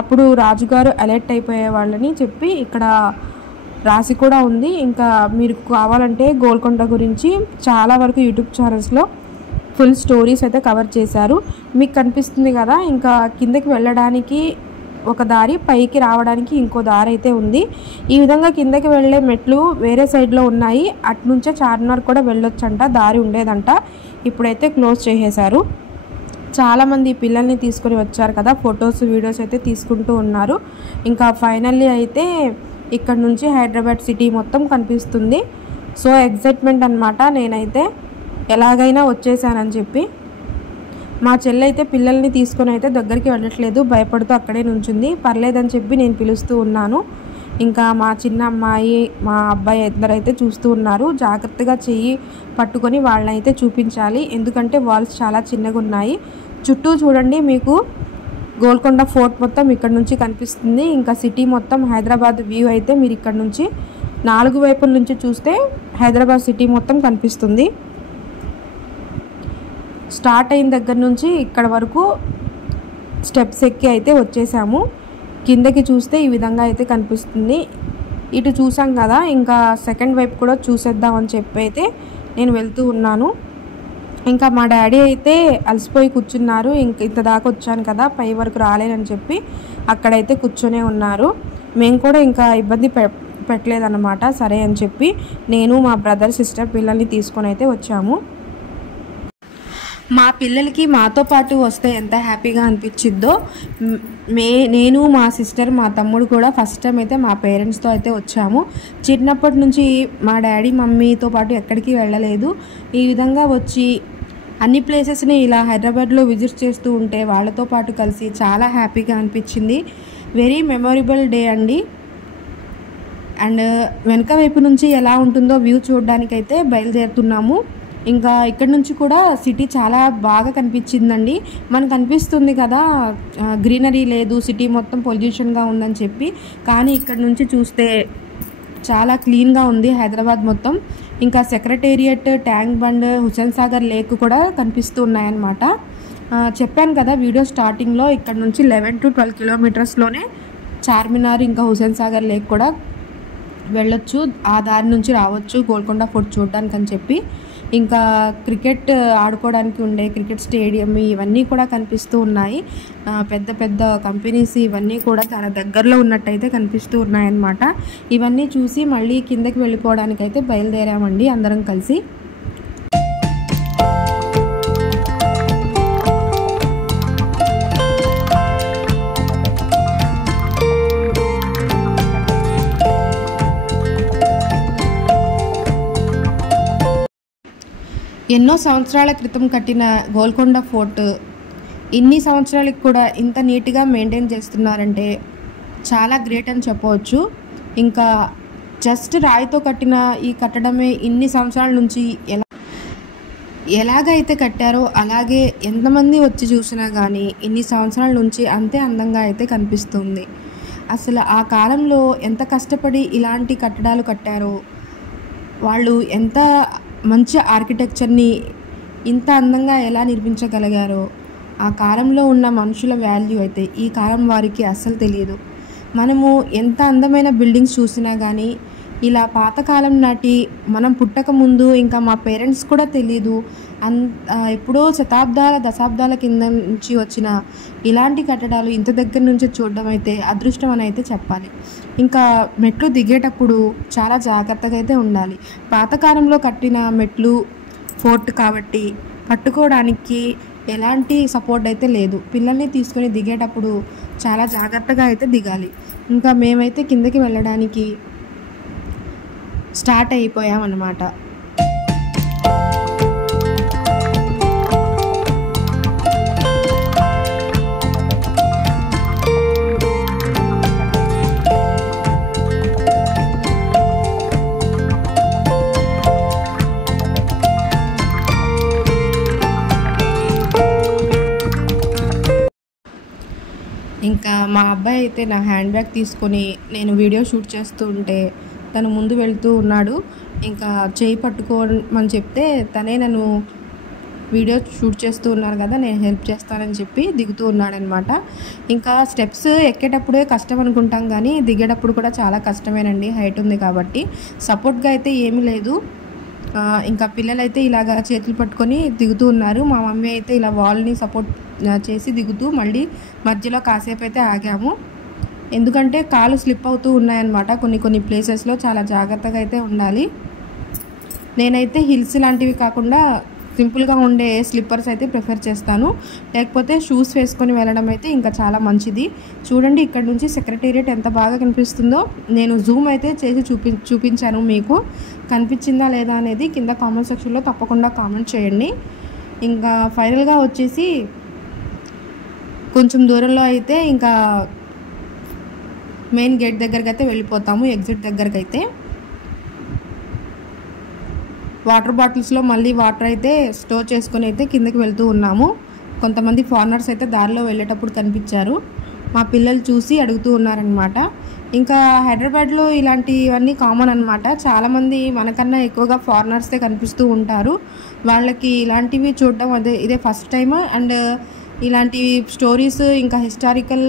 అప్పుడు రాజుగారు అలర్ట్ అయిపోయే వాళ్ళని చెప్పి ఇక్కడ రాసి కూడా ఉంది. ఇంకా మీరు కావాలంటే గోల్కొండ గురించి చాలా వరకు యూట్యూబ్ ఛానల్స్లో ఫుల్ స్టోరీస్ అయితే కవర్ చేశారు. మీకు కనిపిస్తుంది కదా, ఇంకా కిందకి వెళ్ళడానికి ఒక దారి, పైకి రావడానికి ఇంకో దారి అయితే ఉంది. ఈ విధంగా కిందకి వెళ్ళే మెట్లు వేరే సైడ్లో ఉన్నాయి. అటు నుంచే చార్మినార్ కూడా వెళ్ళొచ్చంట, దారి ఉండేదంట. ఇప్పుడైతే క్లోజ్ చేసేశారు. చాలామంది పిల్లల్ని తీసుకొని వచ్చారు కదా, ఫొటోస్ వీడియోస్ అయితే తీసుకుంటూ ఉన్నారు. ఇంకా ఫైనల్లీ అయితే ఇక్కడ నుంచి హైదరాబాద్ సిటీ మొత్తం కనిపిస్తుంది. సో ఎక్సైట్మెంట్ అనమాట. నేనైతే ఎలాగైనా వచ్చేసానని చెప్పి. మా చెల్లి అయితే పిల్లల్ని తీసుకొని అయితే దగ్గరికి వెళ్ళట్లేదు, భయపడుతూ అక్కడే నుంచుంది. పర్లేదని చెప్పి నేను పిలుస్తూ ఉన్నాను. ఇంకా మా చిన్న అమ్మాయి మా అబ్బాయి ఇద్దరైతే చూస్తూ ఉన్నారు. జాగ్రత్తగా చెయ్యి పట్టుకొని వాళ్ళని అయితే చూపించాలి, ఎందుకంటే వాల్స్ చాలా చిన్నగా ఉన్నాయి. చుట్టూ చూడండి, మీకు గోల్కొండ ఫోర్ట్ మొత్తం ఇక్కడ నుంచి కనిపిస్తుంది. ఇంకా సిటీ మొత్తం హైదరాబాద్ వ్యూ అయితే మీరు ఇక్కడ నుంచి 4 వైపుల నుంచి చూస్తే హైదరాబాద్ సిటీ మొత్తం కనిపిస్తుంది. స్టార్ట్ అయిన దగ్గర నుంచి ఇక్కడ వరకు స్టెప్స్ ఎక్కి అయితే వచ్చేసాము. కిందకి చూస్తే ఈ విధంగా అయితే కనిపిస్తుంది. ఇటు చూసాం కదా, ఇంకా సెకండ్ వైపు కూడా చూసేద్దామని చెప్పి అయితే నేను వెళ్తూ ఉన్నాను. ఇంకా మా డాడీ అయితే అలసిపోయి కూర్చున్నారు. ఇంత దాకా వచ్చాను కదా, పై వరకు రాలేనని చెప్పి అక్కడైతే కూర్చొనే ఉన్నారు. మేము కూడా ఇంకా ఇబ్బంది పెట్టలేదన్నమాట. సరే అని చెప్పి నేను మా బ్రదర్ సిస్టర్ పిల్లల్ని తీసుకొని అయితే వచ్చాము. మా పిల్లలకి మాతో పాటు వస్తే ఎంత హ్యాపీగా అనిపించిద్దో. నేను మా సిస్టర్ మా తమ్ముడు కూడా ఫస్ట్ టైం అయితే మా పేరెంట్స్తో అయితే వచ్చాము. చిన్నప్పటి నుంచి మా డాడీ మమ్మీతో పాటు ఎక్కడికి వెళ్ళలేదు. ఈ విధంగా వచ్చి అన్ని ప్లేసెస్ని ఇలా హైదరాబాద్లో విజిట్ చేస్తూ ఉంటే వాళ్ళతో పాటు కలిసి చాలా హ్యాపీగా అనిపించింది. వెరీ మెమొరబుల్ డే అండి. అండ్ వెనక వైపు నుంచి ఎలా ఉంటుందో వ్యూ చూడడానికైతే బయలుదేరుతున్నాము. ఇంకా ఇక్కడ నుంచి కూడా సిటీ చాలా బాగా కనిపించిందండి. మనకు అనిపిస్తుంది కదా గ్రీనరీ లేదు, సిటీ మొత్తం పొల్యూషన్గా ఉందని చెప్పి, కానీ ఇక్కడ నుంచి చూస్తే చాలా క్లీన్గా ఉంది హైదరాబాద్ మొత్తం. ఇంకా secretariat, tank bund, Hussain Sagar lake కూడా కనిపిస్తూ ఉన్నాయన్నమాట. చెప్పాను కదా వీడియో స్టార్టింగ్లో, ఇక్కడ నుంచి 11 to 12 కిలోమీటర్స్లోనే చార్మినార్ ఇంకా హుస్సేన్ సాగర్ లేక్ కూడా వెళ్ళొచ్చు. ఆ దారి నుంచి రావచ్చు గోల్కొండ ఫోర్ట్ చూడడానికి అని చెప్పి. ఇంకా క్రికెట్ ఆడుకోవడానికి ఉండే క్రికెట్ స్టేడియం ఇవన్నీ కూడా కనిపిస్తూ ఉన్నాయి. పెద్ద పెద్ద కంపెనీస్ ఇవన్నీ కూడా చాలా దగ్గరలో ఉన్నట్టయితే కనిపిస్తూ ఉన్నాయన్నమాట. ఇవన్నీ చూసి మళ్ళీ కిందకి వెళ్ళిపోవడానికి అయితే బయలుదేరామండి అందరం కలిసి. ఎన్నో సంవత్సరాల క్రితం కట్టిన గోల్కొండ ఫోర్ట్ ఇన్ని సంవత్సరాలకు కూడా ఇంత నీట్గా మెయింటైన్ చేస్తున్నారంటే చాలా గ్రేట్ అని చెప్పవచ్చు. ఇంకా జస్ట్ రాయితో కట్టిన ఈ కట్టడమే ఇన్ని సంవత్సరాల నుంచి ఎలాగైతే కట్టారో అలాగే ఎంతమంది వచ్చి చూసినా కానీ ఇన్ని సంవత్సరాల నుంచి అంతే అందంగా అయితే కనిపిస్తుంది. అసలు ఆ కాలంలో ఎంత కష్టపడి ఇలాంటి కట్టడాలు కట్టారో, వాళ్ళు ఎంత మంచి ఆర్కిటెక్చర్ని ఇంత అందంగా ఎలా నిర్మించగలిగారో, ఆ కాలంలో ఉన్న మనుషుల వాల్యూ అయితే ఈ కాలం వారికి అస్సలు తెలియదు. మనము ఎంత అందమైన బిల్డింగ్స్ చూసినా కానీ ఇలా పాతకాలం నాటి మనం పుట్టక ముందు ఇంకా మా పేరెంట్స్ కూడా తెలీదు ఎప్పుడో శతాబ్దాల దశాబ్దాల కింద నుంచి వచ్చిన ఇలాంటి కట్టడాలు ఇంత దగ్గర నుంచి చూడడం అయితే అదృష్టం అని అయితే చెప్పాలి. ఇంకా మెట్లు దిగేటప్పుడు చాలా జాగ్రత్తగా అయితే ఉండాలి. పాతకాలంలో కట్టిన మెట్లు ఫోర్ట్ కాబట్టి పట్టుకోవడానికి ఎలాంటి సపోర్ట్ అయితే లేదు. పిల్లల్ని తీసుకొని దిగేటప్పుడు చాలా జాగ్రత్తగా అయితే దిగాలి. ఇంకా మేమైతే కిందకి వెళ్ళడానికి స్టార్ట్ అయిపోయామన్నమాట. ఇంకా మా అబ్బాయి అయితే నా హ్యాండ్ బ్యాగ్ తీసుకొని నేను వీడియో షూట్ చేస్తూ ఉంటే తను ముందు వెళ్తూ ఉన్నాడు. ఇంకా చేయి పట్టుకోమని చెప్తే తనే నన్ను వీడియో షూట్ చేస్తూ ఉన్నారు కదా, నేను హెల్ప్ చేస్తానని చెప్పి దిగుతూ ఉన్నాడనమాట. ఇంకా స్టెప్స్ ఎక్కేటప్పుడే కష్టం అనుకుంటాం కానీ దిగేటప్పుడు కూడా చాలా కష్టమేనండి, హైట్ ఉంది కాబట్టి. సపోర్ట్గా అయితే ఏమీ లేదు. ఇంకా పిల్లలైతే ఇలాగ చేతులు పట్టుకొని దిగుతూ ఉన్నారు. మా మమ్మీ అయితే ఇలా వాల్ని సపోర్ట్ చేసి దిగుతూ మళ్ళీ మధ్యలో కాసేపు అయితే ఆగాము. ఎందుకంటే కాలు స్లిప్ అవుతూ ఉన్నాయన్నమాట. కొన్ని ప్లేసెస్లో చాలా జాగ్రత్తగా అయితే ఉండాలి. నేనైతే హిల్స్ లాంటివి కాకుండా సింపుల్గా ఉండే స్లిప్పర్స్ అయితే ప్రిఫర్ చేస్తాను. లేకపోతే షూస్ వేసుకొని వెళ్ళడం అయితే ఇంకా చాలా మంచిది. చూడండి ఇక్కడ నుంచి సెక్రటేరియట్ ఎంత బాగా కనిపిస్తుందో. నేను జూమ్ అయితే చేసి చూపించాను. మీకు కనిపించిందా లేదా అనేది కింద కామెంట్ సెక్షన్లో తప్పకుండా కామెంట్ చేయండి. ఇంకా ఫైనల్గా వచ్చేసి కొంచెం దూరంలో అయితే ఇంకా మెయిన్ గేట్ దగ్గరికి అయితే వెళ్ళిపోతాము. ఎగ్జిట్ దగ్గరికి అయితే వాటర్ బాటిల్స్లో మళ్ళీ వాటర్ అయితే స్టోర్ చేసుకొని అయితే కిందకి వెళ్తూ ఉన్నాము. కొంతమంది ఫారినర్స్ అయితే దారిలో వెళ్ళేటప్పుడు కనిపించారు. మా పిల్లలు చూసి అడుగుతూ ఉన్నారనమాట. ఇంకా హైదరాబాద్లో ఇలాంటివన్నీ కామన్ అనమాట. చాలామంది మనకన్నా ఎక్కువగా ఫారినర్సే కనిపిస్తూ ఉంటారు. వాళ్ళకి ఇలాంటివి చూడడం ఇదే ఫస్ట్ టైం. అండ్ ఇలాంటి స్టోరీస్ ఇంకా హిస్టారికల్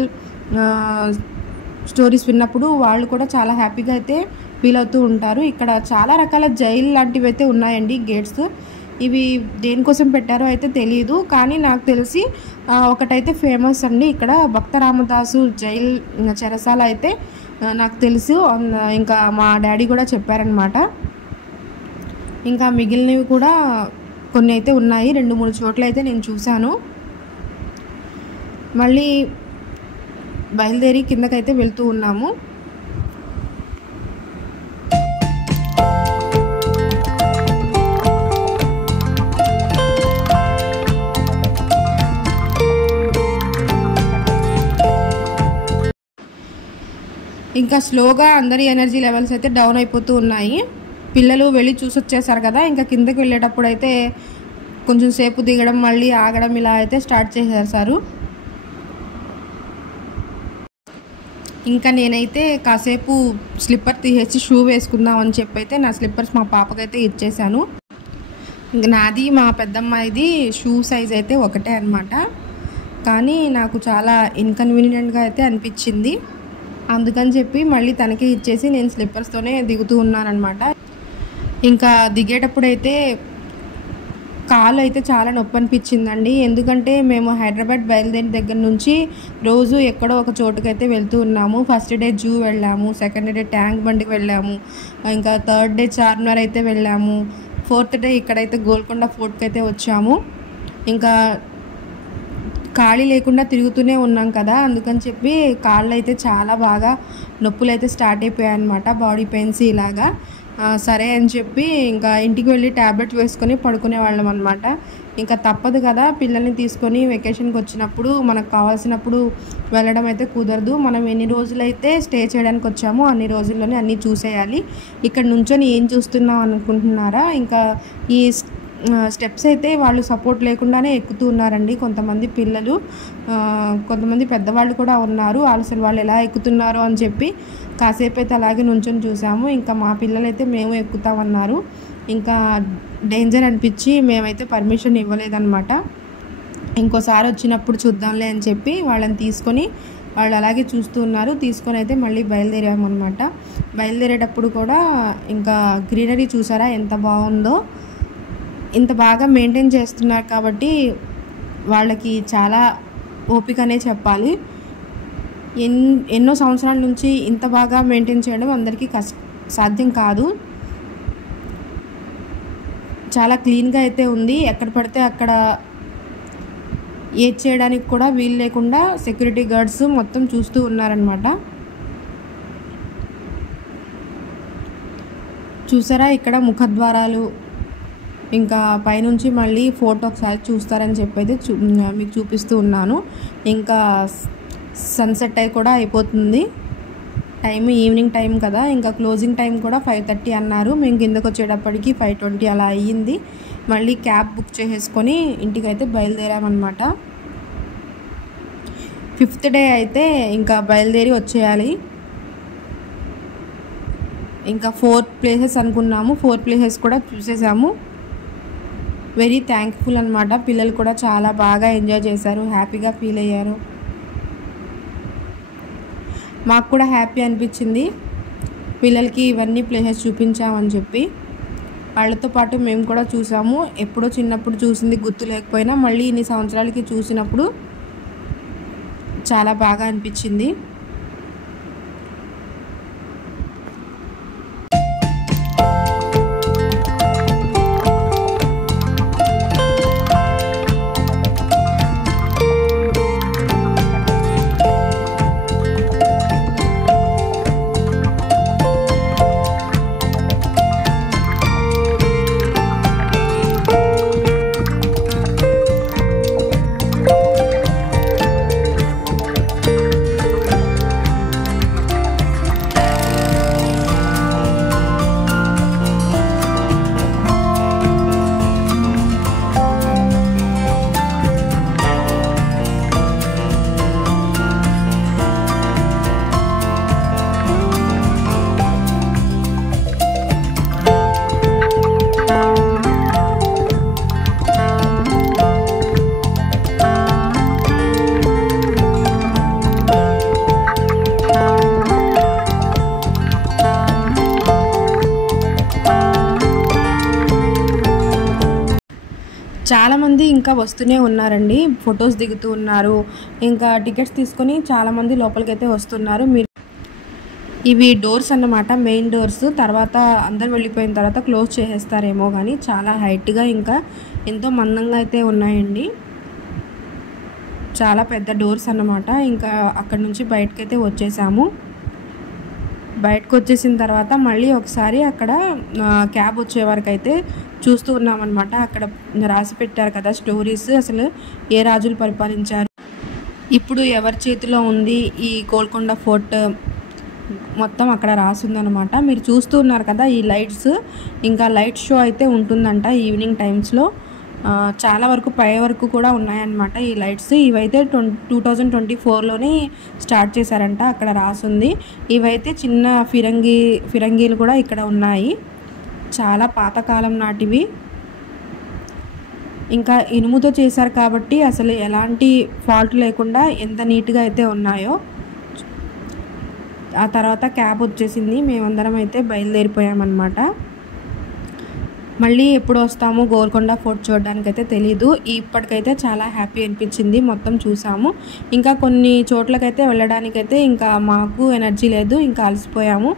స్టోరీస్ విన్నప్పుడు వాళ్ళు కూడా చాలా హ్యాపీగా అయితే ఫీల్ అవుతూ ఉంటారు. ఇక్కడ చాలా రకాల జైలు లాంటివి అయితే ఉన్నాయండి గేట్స్. ఇవి దేనికోసం పెట్టారో అయితే తెలియదు, కానీ నాకు తెలిసి ఒకటైతే ఫేమస్ అండి ఇక్కడ భక్త రామదాసు జైల్ చెరసాల అయితే నాకు తెలుసు. ఇంకా మా డాడీ కూడా చెప్పారనమాట. ఇంకా మిగిలినవి కూడా కొన్ని అయితే ఉన్నాయి, 2-3 చోట్ల అయితే నేను చూశాను. మళ్ళీ బయలుదేరి కిందకైతే వెళ్తూ ఉన్నాము. ఇంకా స్లోగా అందరి ఎనర్జీ లెవెల్స్ అయితే డౌన్ అయిపోతూ ఉన్నాయి. పిల్లలు వెళ్ళి చూసి వచ్చేసారు కదా, ఇంకా కిందకి వెళ్ళేటప్పుడు అయితే కొంచెం సేపు దిగడం మళ్ళీ ఆగడం ఇలా అయితే స్టార్ట్ చేసేసారు. ఇంకా నేనైతే కాసేపు స్లిప్పర్ తీసేసి షూ వేసుకుందాం అని చెప్పి అయితే నా స్లిప్పర్స్ మా పాపకైతే ఇచ్చేసాను. నాది మా పెద్దమ్మాయిది షూ సైజ్ అయితే ఒకటే అనమాట. కానీ నాకు చాలా ఇన్కన్వీనియంట్గా అయితే అనిపించింది. అందుకని చెప్పి మళ్ళీ తనకి ఇచ్చేసి నేను స్లిప్పర్స్తోనే దిగుతూ ఉన్నానమాట. ఇంకా దిగేటప్పుడైతే కాలు అయితే చాలా నొప్పి అనిపించిందండి. ఎందుకంటే మేము హైదరాబాద్ బయలుదేరిన దగ్గర నుంచి రోజు ఎక్కడో ఒక చోటుకైతే వెళ్తూ ఉన్నాము. ఫస్ట్ డే జూ వెళ్ళాము, సెకండ్ డే ట్యాంక్ బండికి వెళ్ళాము, ఇంకా థర్డ్ డే చార్మినార్ అయితే వెళ్ళాము, ఫోర్త్ డే ఇక్కడైతే గోల్కొండ ఫోర్ట్కి అయితే వచ్చాము. ఇంకా ఖాళీ లేకుండా తిరుగుతూనే ఉన్నాం కదా, అందుకని చెప్పి కాళ్ళు అయితే చాలా బాగా నొప్పులు అయితే స్టార్ట్ అయిపోయాయి అనమాట, బాడీ పెయిన్స్ ఇలాగా. సరే అని చెప్పి ఇంకా ఇంటికి వెళ్ళి ట్యాబ్లెట్ వేసుకొని పడుకునే వాళ్ళం అనమాట. ఇంకా తప్పదు కదా, పిల్లల్ని తీసుకొని వెకేషన్కి వచ్చినప్పుడు మనకు కావాల్సినప్పుడు వెళ్ళడం అయితే కుదరదు. మనం ఎన్ని రోజులైతే స్టే చేయడానికి వచ్చామో అన్ని రోజుల్లోనే అన్నీ చూసేయాలి. ఇక్కడ నుంచొని ఏం చూస్తున్నాం అనుకుంటున్నారా, ఇంకా ఈ స్టెప్స్ అయితే వాళ్ళు సపోర్ట్ లేకుండానే ఎక్కుతూ ఉన్నారండి కొంతమంది పిల్లలు, కొంతమంది పెద్దవాళ్ళు కూడా ఉన్నారు. అసలు వాళ్ళు ఎలా ఎక్కుతున్నారో అని చెప్పి కాసేపు అయితే అలాగే నుంచొని చూసాము. ఇంకా మా పిల్లలైతే మేము ఎక్కుతామన్నారు. ఇంకా డేంజర్ అనిపించి మేమైతే పర్మిషన్ ఇవ్వలేదన్నమాట. ఇంకోసారి వచ్చినప్పుడు చూద్దాంలే అని చెప్పి వాళ్ళని తీసుకొని వాళ్ళు అలాగే చూస్తూ ఉన్నారు. తీసుకొని అయితే మళ్ళీ బయలుదేరామన్నమాట. బయలుదేరేటప్పుడు కూడా ఇంకా గ్రీనరీ చూసారా ఎంత బాగుందో. ఇంత బాగా మెయింటైన్ చేస్తున్నారు కాబట్టి వాళ్ళకి చాలా ఓపికనే చెప్పాలి. ఎన్నో సంవత్సరాల నుంచి ఇంత బాగా మెయింటైన్ చేయడం అందరికీ సాధ్యం కాదు. చాలా క్లీన్గా అయితే ఉంది. ఎక్కడ పడితే అక్కడ ఏది చేయడానికి కూడా వీలు లేకుండా సెక్యూరిటీ గార్డ్స్ మొత్తం చూస్తూ ఉన్నారనమాట. చూసారా ఇక్కడ ముఖద్వారాలు, ఇంకా పైనుంచి మళ్ళీ ఫోటో ఒకసారి చూస్తారని చెప్పైతే మీకు చూపిస్తూ ఉన్నాను. ఇంకా సన్సెట్ అయి కూడా అయిపోతుంది. టైం ఈవినింగ్ టైం కదా, ఇంకా క్లోజింగ్ టైం కూడా 5:30 అన్నారు. మేము కిందకు వచ్చేటప్పటికి 5:20 అలా అయ్యింది. మళ్ళీ క్యాబ్ బుక్ చేసేసుకొని ఇంటికైతే బయలుదేరామన్నమాట. 5th డే అయితే ఇంకా బయలుదేరి వచ్చేయాలి. ఇంకా 4 ప్లేసెస్ అనుకున్నాము, 4 ప్లేసెస్ కూడా చూసేసాము. వెరీ థ్యాంక్ఫుల్ అనమాట. పిల్లలు కూడా చాలా బాగా ఎంజాయ్ చేశారు, హ్యాపీగా ఫీల్ అయ్యారు. మాకు కూడా హ్యాపీ అనిపించింది పిల్లలకి ఇవన్నీ ప్లేసెస్ చూపించామని చెప్పి. వాళ్ళతో పాటు మేము కూడా చూసాము. ఎప్పుడో చిన్నప్పుడు చూసింది గుర్తు లేకపోయినా మళ్ళీ ఇన్ని సంవత్సరాలకి చూసినప్పుడు చాలా బాగా అనిపించింది. చాలామంది ఇంకా వస్తూనే ఉన్నారండి, ఫొటోస్ దిగుతూ ఉన్నారు. ఇంకా టికెట్స్ తీసుకొని చాలామంది లోపలికైతే వస్తున్నారు. ఇవి డోర్స్ అన్నమాట, మెయిన్ డోర్స్. తర్వాత అందరు వెళ్ళిపోయిన తర్వాత క్లోజ్ చేసేస్తారేమో కానీ చాలా హైట్గా ఇంకా ఎంతో మందంగా అయితే ఉన్నాయండి. చాలా పెద్ద డోర్స్ అన్నమాట. ఇంకా అక్కడ నుంచి బయటకైతే వచ్చేసాము. బయటకు వచ్చేసిన తర్వాత మళ్ళీ ఒకసారి అక్కడ క్యాబ్ వచ్చే వరకు అయితే చూస్తూ ఉన్నామన్నమాట. అక్కడ రాసి పెట్టారు కదా స్టోరీస్, అసలు ఏ రాజులు పరిపాలించారు, ఇప్పుడు ఎవరి చేతిలో ఉంది ఈ గోల్కొండ ఫోర్ట్, మొత్తం అక్కడ రాసిందనమాట. మీరు చూస్తూ ఉన్నారు కదా ఈ లైట్స్. ఇంకా లైట్ షో అయితే ఉంటుందంట ఈవినింగ్ టైమ్స్లో. చాలా వరకు పై వరకు కూడా ఉన్నాయన్నమాట ఈ లైట్స్. ఇవైతే 2024లోనే స్టార్ట్ చేశారంట, అక్కడ రాసుంది. ఇవైతే చిన్న ఫిరంగీలు కూడా ఇక్కడ ఉన్నాయి, చాలా పాతకాలం నాటివి. ఇంకా ఇనుముతో చేశారు కాబట్టి అసలు ఎలాంటి ఫాల్ట్ లేకుండా ఎంత నీట్గా అయితే ఉన్నాయో. ఆ తర్వాత క్యాబ్ వచ్చేసింది, మేమందరం అయితే బయలుదేరిపోయామన్నమాట. మళ్ళీ ఎప్పుడు వస్తాము గోల్కొండ ఫోర్ట్ చూడడానికి అయితే తెలీదు. ఇప్పటికైతే చాలా హ్యాపీ అనిపించింది, మొత్తం చూసాము. ఇంకా కొన్ని చోట్లకైతే వెళ్ళడానికైతే ఇంకా మాకు ఎనర్జీ లేదు, ఇంకా అలసిపోయాము.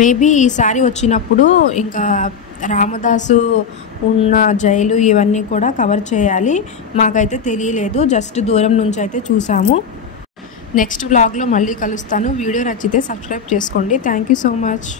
మేబీ ఈసారి వచ్చినప్పుడు ఇంకా రామదాసు ఉన్న జైలు ఇవన్నీ కూడా కవర్ చేయాలి. మాకైతే తెలియలేదు, జస్ట్ దూరం నుంచి అయితే చూసాము. నెక్స్ట్ వ్లాగ్లో మళ్ళీ కలుస్తాను. వీడియో నచ్చితే సబ్స్క్రైబ్ చేసుకోండి. Thank you so much.